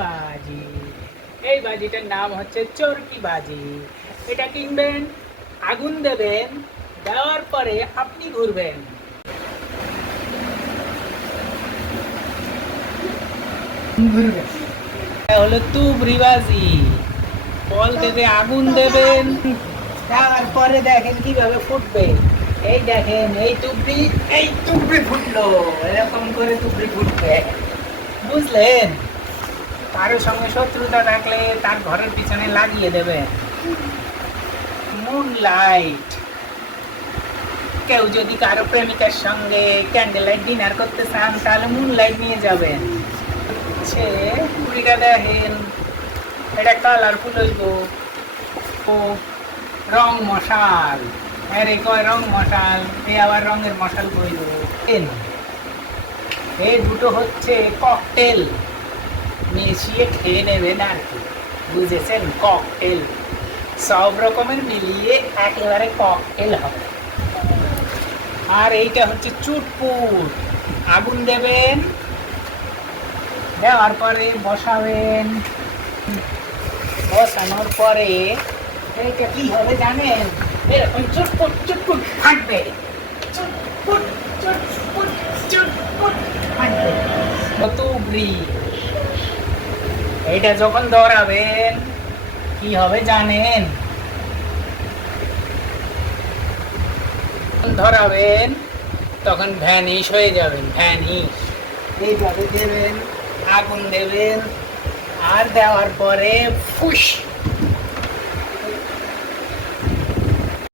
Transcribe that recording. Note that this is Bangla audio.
বাজি। এই বাজিটার নাম হচ্ছে চরকি বাজি। এটা কিনবেন, আগুন দেবেন, দেওয়ার পরে আপনি ঘুরবেন। ঘুরবেন। এটা হলো তুবড়ি বাজি। বল থেকে আগুন দেবেন, দেওয়ার পরে দেখেন কিভাবে ফুটবে। এই দেখেন, এই তুবড়ি ফুটলো। এরকম করে তুবড়ি ফুটবে, বুঝলেন? কারোর সঙ্গে শত্রুতা থাকলে তার ঘরের পিছনে লাগিয়ে দেবে। Moon light. কেউ যদি কারো প্রেমিকার সঙ্গে ক্যান্ডেল লাইট ডিনার করতে চান তাহলে মুন লাইট নিয়ে যাবেন। সে কুড়িটা দেখেন, এটা কালারফুল হইব। ও রং মশাল, আরে কয় রং মশাল, এ আবার রঙের মশাল কইল। এই দুটো হচ্ছে ককটেল, মিশিয়ে খেয়ে নেবেন আর কি, বুঝেছেন? ককটেল সব রকমের মিলিয়ে একেবারে ককটেল হবে। আর এইটা হচ্ছে চুটপুট। আগুন দেবেন, দেওয়ার পরে বসাবেন, বসানোর পরে এইটা কি হবে জানেন? এরকম চুটপুট চুটপুট ফাটবে, চুটপুট চুটপুট চুটপুট ফাটবে। তুবড়ি। এইটা যখন ধরাবেন কি হবে জানেন? ধরাবেন তখন ভ্যানিশ হয়ে যাবেন, ভ্যানিশ। এইভাবে দেবেন, আগুন দেবেন, আর দেওয়ার পরে ফুস